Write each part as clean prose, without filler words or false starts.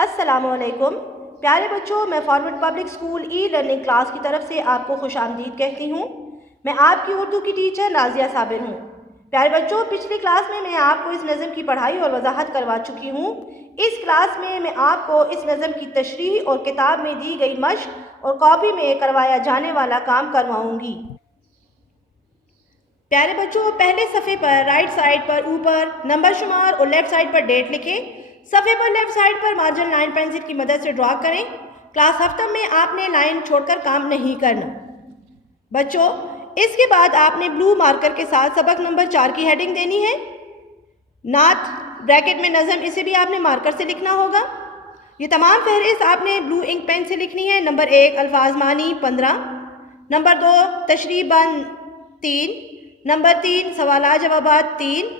السلام علیکم پیارے بچوں، میں forward public school e learning class کی طرف سے آپ کو خوش آمدید کہتی ہوں۔ میں آپ کی اردو کی ٹیچر نازیہ صابر ہوں۔ پیارے بچوں، پچھلی کلاس میں آپ کو اس نظم کی پڑھائی اور وضاحت کروا چکی ہوں۔ اس کلاس میں آپ کو اس نظم کی تشریح اور کتاب میں دی گئی مشق اور کاپی میں کروایا جانے والا کام کرواؤں گی۔ پیارے بچوں، پہلے صفحے پر رائٹ سائڈ پر اوپر نمبر شمار اور لیفٹ سائڈ پر ڈیٹ لکھیں۔ صفحے پر لیفٹ سائڈ پر مارجن لائن پینسل کی مدد سے ڈرا کریں۔ کلاس ہفتہ میں آپ نے لائن چھوڑ کر کام نہیں کرنا۔ بچوں، اس کے بعد آپ نے بلو مارکر کے ساتھ سبق نمبر 4 کی ہیڈنگ دینی ہے۔ نعت بریکٹ میں نظم، اسے بھی آپ نے مارکر سے لکھنا ہوگا۔ یہ تمام فہرست آپ نے بلو انک پین سے لکھنی ہے۔ نمبر 1 الفاظ معنی 15، نمبر 2 تشریح بند 3، نمبر 3 سوالات جوابات 3،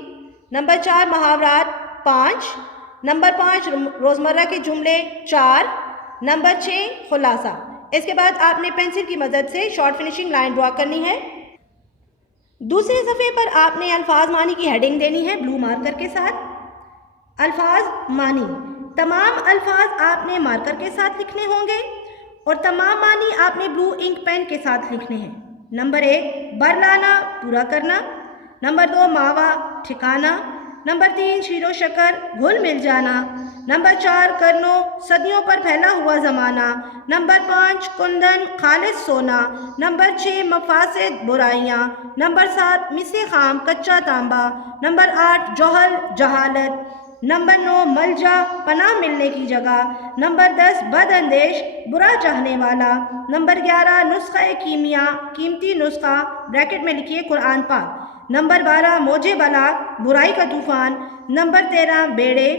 نمبر 4 محاورات 5، نمبر 5 روزمرہ کے جملے 4، نمبر 6 خلاصہ۔ اس کے بعد آپ نے پینسل کی مدد سے شارٹ فنیشنگ لائن ڈرا کرنی ہے۔ دوسرے صفحے پر آپ نے الفاظ معنی کی ہیڈنگ دینی ہے بلو مارکر کے ساتھ۔ الفاظ معنی، تمام الفاظ آپ نے مارکر کے ساتھ لکھنے ہوں گے اور تمام معنی آپ نے بلو انک پین کے ساتھ لکھنے ہیں۔ نمبر 1 بر لانا پورا کرنا، نمبر 2 ماوا ٹھکانا، نمبر 3 شیر و شکر گھل مل جانا، نمبر 4 کرنو صدیوں پر پھیلا ہوا زمانہ، نمبر 5 کندن خالص سونا، نمبر 6 مفاسد برائیاں، نمبر 7 مس خام کچا تانبا، نمبر 8 جوہل جہالت، نمبر 9 ملجا پناہ ملنے کی جگہ، نمبر 10 بد اندیش برا چاہنے والا، نمبر 11 نسخہ کیمیا قیمتی نسخہ بریکٹ میں لکھیے قرآن پاک، نمبر 12 موجے بلا برائی کا طوفان، نمبر 13 بیڑے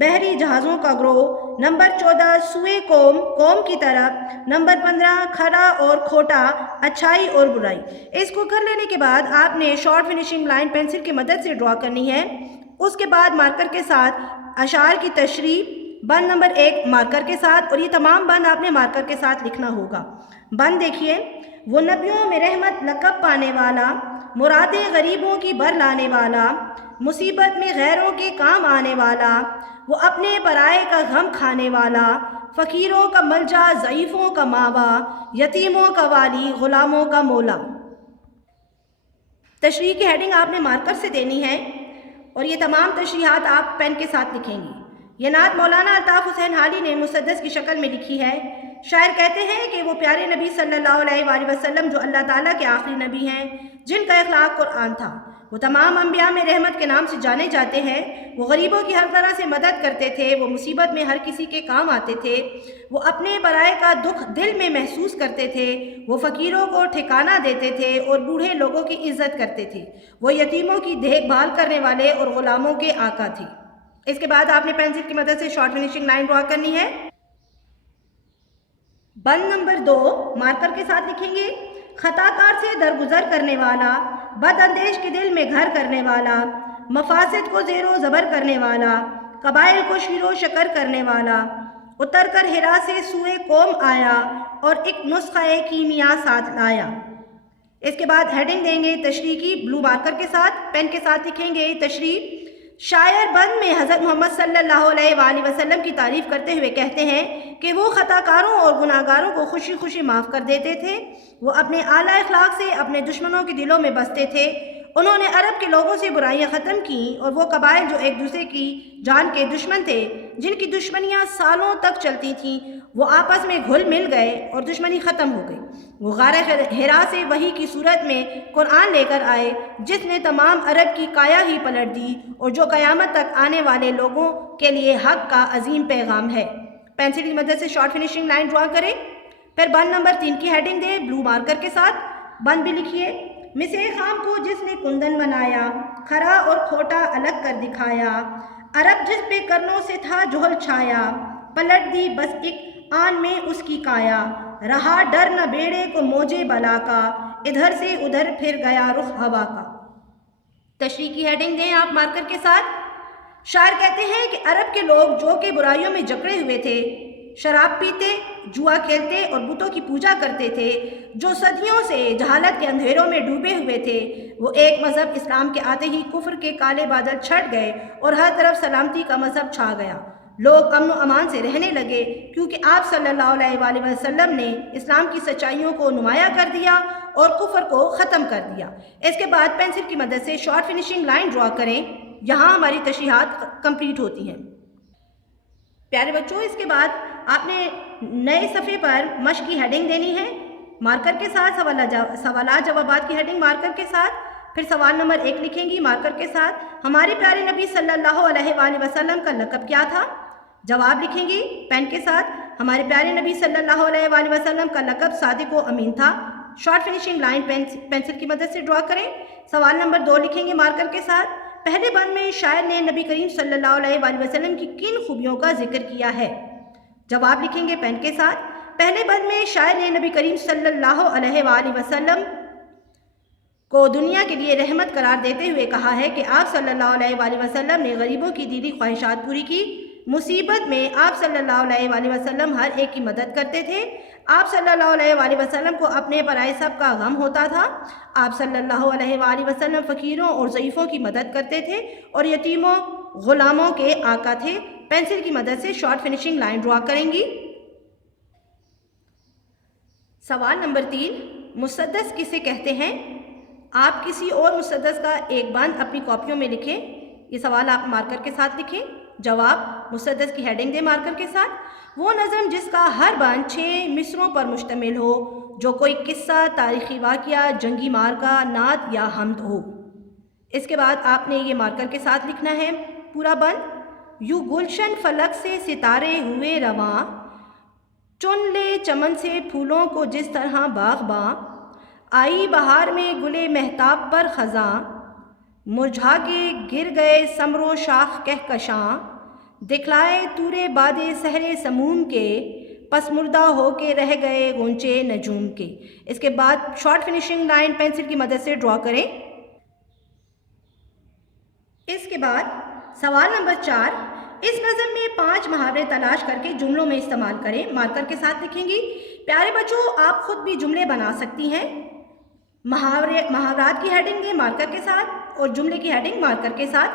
بحری جہازوں کا گروہ، نمبر 14 سوئے قوم کی طرف، نمبر 15 کھرا اور کھوٹا اچھائی اور برائی۔ اس کو کر لینے کے بعد آپ نے شارٹ فنیشنگ لائن پینسل کی مدد سے ڈرا کرنی ہے۔ اس کے بعد مارکر کے ساتھ اشعار کی تشریح بند نمبر 1 مارکر کے ساتھ، اور یہ تمام بند آپ نے مارکر کے ساتھ لکھنا ہوگا۔ بند دیکھیے، وہ نبیوں میں رحمت لقب پانے والا، مرادیں غریبوں کی بر لانے والا، مصیبت میں غیروں کے کام آنے والا، وہ اپنے پرائے کا غم کھانے والا، فقیروں کا ملجا ضعیفوں کا ماوا، یتیموں کا والی غلاموں کا مولا۔ تشریح کی ہیڈنگ آپ نے مارکر سے دینی ہے اور یہ تمام تشریحات آپ پین کے ساتھ لکھیں گی۔ یہ نعت مولانا الطاف حسین حالی نے مسدس کی شکل میں لکھی ہے۔ شاعر کہتے ہیں کہ وہ پیارے نبی صلی اللہ علیہ وآلہ وسلم جو اللہ تعالیٰ کے آخری نبی ہیں، جن کا اخلاق قرآن تھا، وہ تمام انبیاء میں رحمت کے نام سے جانے جاتے ہیں۔ وہ غریبوں کی ہر طرح سے مدد کرتے تھے، وہ مصیبت میں ہر کسی کے کام آتے تھے، وہ اپنے برائے کا دکھ دل میں محسوس کرتے تھے، وہ فقیروں کو ٹھکانہ دیتے تھے اور بوڑھے لوگوں کی عزت کرتے تھے، وہ یتیموں کی دیکھ بھال کرنے والے اور غلاموں کے آقا تھے۔ اس کے بعد آپ نے پینسل کی مدد سے شارٹ فنیشنگ لائن ڈرا کرنی ہے۔ بند نمبر 2 مارکر کے ساتھ لکھیں گے، خطا کار سے درگزر کرنے والا، بد اندیش کے دل میں گھر کرنے والا، مفاسد کو زیر و زبر کرنے والا، قبائل کو شیر و شکر کرنے والا، اتر کر ہرا سے سوئے قوم آیا اور ایک نسخہ کیمیا ساتھ لایا۔ اس کے بعد ہیڈنگ دیں گے تشریح کی بلو مارکر کے ساتھ، پین کے ساتھ لکھیں گے تشریح۔ شاعر بند میں حضرت محمد صلی اللہ علیہ وآلہ وسلم کی تعریف کرتے ہوئے کہتے ہیں کہ وہ خطا کاروں اور گناہ گاروں کو خوشی خوشی معاف کر دیتے تھے، وہ اپنے اعلیٰ اخلاق سے اپنے دشمنوں کے دلوں میں بستے تھے، انہوں نے عرب کے لوگوں سے برائیاں ختم کیں، اور وہ قبائل جو ایک دوسرے کی جان کے دشمن تھے، جن کی دشمنیاں سالوں تک چلتی تھیں، وہ آپس میں گھل مل گئے اور دشمنی ختم ہو گئی۔ وہ غار حرا سے وحی کی صورت میں قرآن لے کر آئے، جس نے تمام عرب کی کایا ہی پلٹ دی اور جو قیامت تک آنے والے لوگوں کے لیے حق کا عظیم پیغام ہے۔ پینسل کی مدد سے شارٹ فنیشنگ لائن ڈرا کریں، پھر بند نمبر 3 کی ہیڈنگ دیں بلو مارکر کے ساتھ۔ بند بھی لکھیے، مسے خام کو جس نے کندن بنایا، کھرا اور کھوٹا الگ کر دکھایا، عرب جس پہ کرنوں سے تھا جوہل چھایا، پلٹ دی بس ایک آن میں اس کی کایا، رہا ڈر نہ بیڑے کو موجے بلا کا، ادھر سے ادھر پھر گیا رخ ہوا کا۔ تشریح کی ہیڈنگ دیں آپ مارکر کے ساتھ۔ شاعر کہتے ہیں کہ عرب کے لوگ جو کہ برائیوں میں جکڑے ہوئے تھے، شراب پیتے، جوا کھیلتے اور بتوں کی پوجا کرتے تھے، جو صدیوں سے جہالت کے اندھیروں میں ڈوبے ہوئے تھے، وہ ایک مذہب اسلام کے آتے ہی کفر کے کالے بادل چھٹ گئے اور ہر طرف سلامتی کا مذہب چھا گیا۔ لوگ امن و امان سے رہنے لگے کیونکہ آپ صلی اللہ علیہ وآلہ وسلم نے اسلام کی سچائیوں کو نمایاں کر دیا اور کفر کو ختم کر دیا۔ اس کے بعد پینسل کی مدد سے شارٹ فنیشنگ لائن ڈرا کریں۔ یہاں ہماری تشریحات کمپلیٹ ہوتی ہیں۔ پیارے بچوں، اس کے بعد آپ نے نئے صفحے پر مشق کی ہیڈنگ دینی ہے مارکر کے ساتھ، سوالات جوابات کی ہیڈنگ مارکر کے ساتھ، پھر سوال نمبر 1 لکھیں گی مارکر کے ساتھ، ہمارے پیارے نبی صلی اللہ علیہ وآلہ وسلم کا لقب کیا تھا؟ جواب لکھیں گی پین کے ساتھ، ہمارے پیارے نبی صلی اللہ علیہ وآلہ وسلم کا لقب صادق و امین تھا۔ شارٹ فنیشنگ لائن پینسل کی مدد سے ڈرا کریں۔ سوال نمبر 2 لکھیں گے مارکر کے ساتھ، پہلے بند میں شاعر نے نبی کریم صلی اللہ علیہ وآلہ وسلم کی کن خوبیوں کا ذکر کیا ہے؟ جواب لکھیں گے پین کے ساتھ، پہلے بند میں شاعر نے نبی کریم صلی اللہ علیہ وآلہ وسلم کو دنیا کے لیے رحمت قرار دیتے ہوئے کہا ہے کہ آپ صلی اللہ علیہ وآلہ وسلم نے غریبوں کی دلی خواہشات پوری کی، مصیبت میں آپ صلی اللہ علیہ وآلہ وسلم ہر ایک کی مدد کرتے تھے، آپ صلی اللہ علیہ وآلہ وسلم کو اپنے پرائے سب کا غم ہوتا تھا، آپ صلی اللہ علیہ وآلہ وسلم فقیروں اور ضعیفوں کی مدد کرتے تھے اور یتیموں غلاموں کے آقا تھے۔ پینسل کی مدد سے شارٹ فنیشنگ لائن ڈرا کریں گی۔ سوال نمبر 3، مسدس کسے کہتے ہیں؟ آپ کسی اور مسدس کا ایک بند اپنی کاپیوں میں لکھیں۔ یہ سوال آپ مارکر کے ساتھ لکھیں۔ جواب مسدس کی ہیڈنگ دیں مارکر کے ساتھ۔ وہ نظم جس کا ہر بند 6 مصروں پر مشتمل ہو، جو کوئی قصہ، تاریخی واقعہ، جنگی مارکہ، نعت یا حمد ہو۔ اس کے بعد آپ نے یہ مارکر کے ساتھ لکھنا ہے پورا بند۔ یوں گلشن فلک سے ستارے ہوئے رواں، چن لے چمن سے پھولوں کو جس طرح باغباں، آئی بہار میں گلے مہتاب پر خزاں، مرجھا کے گر گئے ثمر و شاخ کہکشاں، دکھلائے تورے بادے سحرے سموم کے، پس مردہ ہو کے رہ گئے غنچے نجوم کے۔ اس کے بعد شارٹ فنیشنگ لائن پینسل کی مدد سے ڈرا کریں۔ اس کے بعد سوال نمبر 4، اس نظم میں 5 محاورے تلاش کر کے جملوں میں استعمال کریں۔ مارکر کے ساتھ لکھیں گی۔ پیارے بچوں، آپ خود بھی جملے بنا سکتی ہیں۔ محاورات کی ہیڈنگ دیں مارکر کے ساتھ اور جملے کی ہیڈنگ مارکر کے ساتھ۔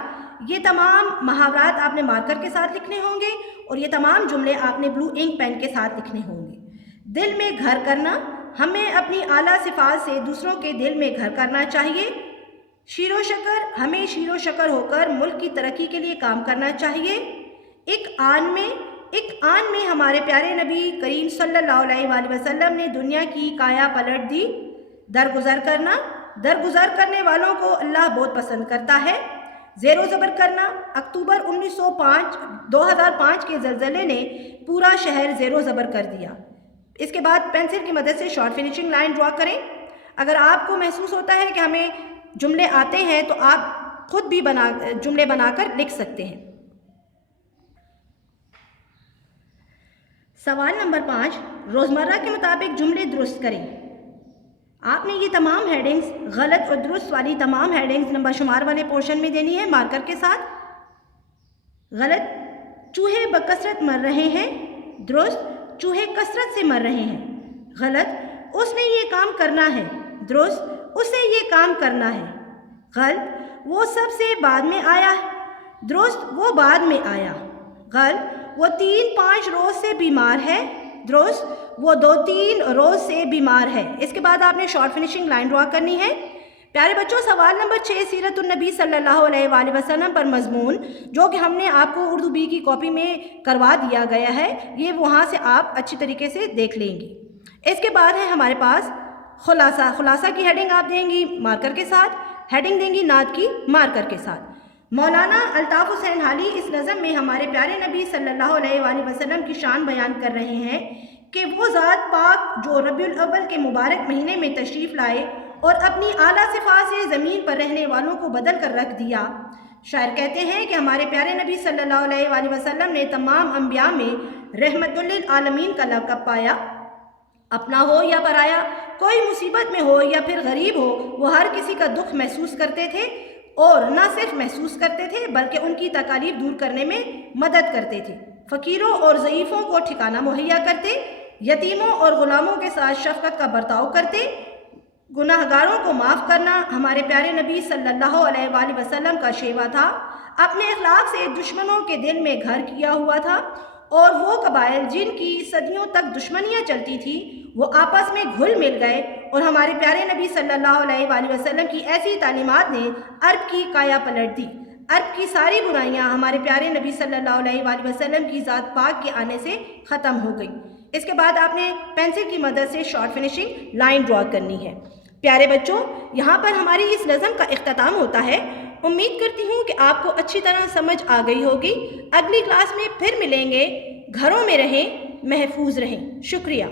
یہ تمام محاورات آپ نے مارکر کے ساتھ لکھنے ہوں گے اور یہ تمام جملے آپ نے بلو انک پین کے ساتھ لکھنے ہوں گے۔ دل میں گھر کرنا، ہمیں اپنی اعلیٰ صفات سے دوسروں کے دل میں گھر کرنا چاہیے۔ شیر و شکر، ہمیں شیر و شکر ہو کر ملک کی ترقی کے لیے کام کرنا چاہیے۔ ایک آن میں ہمارے پیارے نبی کریم صلی اللہ علیہ وآلہ وسلم نے دنیا کی کایا پلٹ دی۔ درگزر کرنا، درگزر کرنے والوں کو اللہ بہت پسند کرتا ہے۔ زیر و زبر کرنا، اکتوبر 2005 کے زلزلے نے پورا شہر زیر و زبر کر دیا۔ اس کے بعد پینسل کی مدد سے شارٹ فنیشنگ لائن ڈرا کریں۔ اگر آپ کو محسوس ہوتا ہے کہ ہمیں جملے آتے ہیں تو آپ خود بھی جملے بنا کر لکھ سکتے ہیں۔ سوال نمبر 5، روزمرہ کے مطابق جملے درست کریں۔ آپ نے یہ تمام ہیڈنگز غلط اور درست والی تمام ہیڈنگز نمبر شمار والے پورشن میں دینی ہے مارکر کے ساتھ۔ غلط، چوہے بکثرت مر رہے ہیں۔ درست، چوہے کثرت سے مر رہے ہیں۔ غلط، اس نے یہ کام کرنا ہے۔ درست، اسے یہ کام کرنا ہے۔ غلط، وہ سب سے بعد میں آیا۔ درست، وہ بعد میں آیا۔ غلط، وہ 3-5 روز سے بیمار ہے۔ درست، وہ 2-3 روز سے بیمار ہے۔ اس کے بعد آپ نے شارٹ فنیشنگ لائن ڈرا کرنی ہے۔ پیارے بچوں، سوال نمبر 6، سیرت النبی صلی اللہ علیہ وآلہ وسلم پر مضمون، جو کہ ہم نے آپ کو اردو بی کی کاپی میں کروا دیا گیا ہے، یہ وہاں سے آپ اچھی طریقے سے دیکھ لیں گی۔ اس کے بعد ہے ہمارے پاس خلاصہ کی ہیڈنگ آپ دیں گی مارکر کے ساتھ، ہیڈنگ دیں گی نعت کی مارکر کے ساتھ۔ مولانا الطاف حسین حالی اس نظم میں ہمارے پیارے نبی صلی اللہ علیہ وآلہ وسلم کی شان بیان کر رہے ہیں کہ وہ ذات پاک جو ربیع الاول کے مبارک مہینے میں تشریف لائے اور اپنی اعلیٰ صفات سے زمین پر رہنے والوں کو بدل کر رکھ دیا۔ شاعر کہتے ہیں کہ ہمارے پیارے نبی صلی اللہ علیہ وآلہ وسلم نے تمام انبیاء میں رحمت للعالمین کا لقب پایا۔ اپنا ہو یا پرایا، کوئی مصیبت میں ہو یا پھر غریب ہو، وہ ہر کسی کا دکھ محسوس کرتے تھے اور نہ صرف محسوس کرتے تھے بلکہ ان کی تکالیف دور کرنے میں مدد کرتے تھے۔ فقیروں اور ضعیفوں کو ٹھکانہ مہیا کرتے، یتیموں اور غلاموں کے ساتھ شفقت کا برتاؤ کرتے، گناہگاروں کو معاف کرنا ہمارے پیارے نبی صلی اللہ علیہ وآلہ وسلم کا شیوا تھا۔ اپنے اخلاق سے دشمنوں کے دل میں گھر کیا ہوا تھا، اور وہ قبائل جن کی صدیوں تک دشمنیاں چلتی تھی وہ آپس میں گھل مل گئے، اور ہمارے پیارے نبی صلی اللہ علیہ وآلہ وسلم کی ایسی تعلیمات نے عرب کی کایا پلٹ دی۔ عرب کی ساری برائیاں ہمارے پیارے نبی صلی اللہ علیہ وآلہ وسلم کی ذات پاک کے آنے سے ختم ہو گئی۔ اس کے بعد آپ نے پینسل کی مدد سے شارٹ فنیشنگ لائن ڈرا کرنی ہے۔ پیارے بچوں، یہاں پر ہماری اس نظم کا اختتام ہوتا ہے۔ امید کرتی ہوں کہ آپ کو اچھی طرح سمجھ آ گئی ہوگی۔ اگلی کلاس میں پھر ملیں گے۔ گھروں میں رہیں، محفوظ رہیں۔ شکریہ۔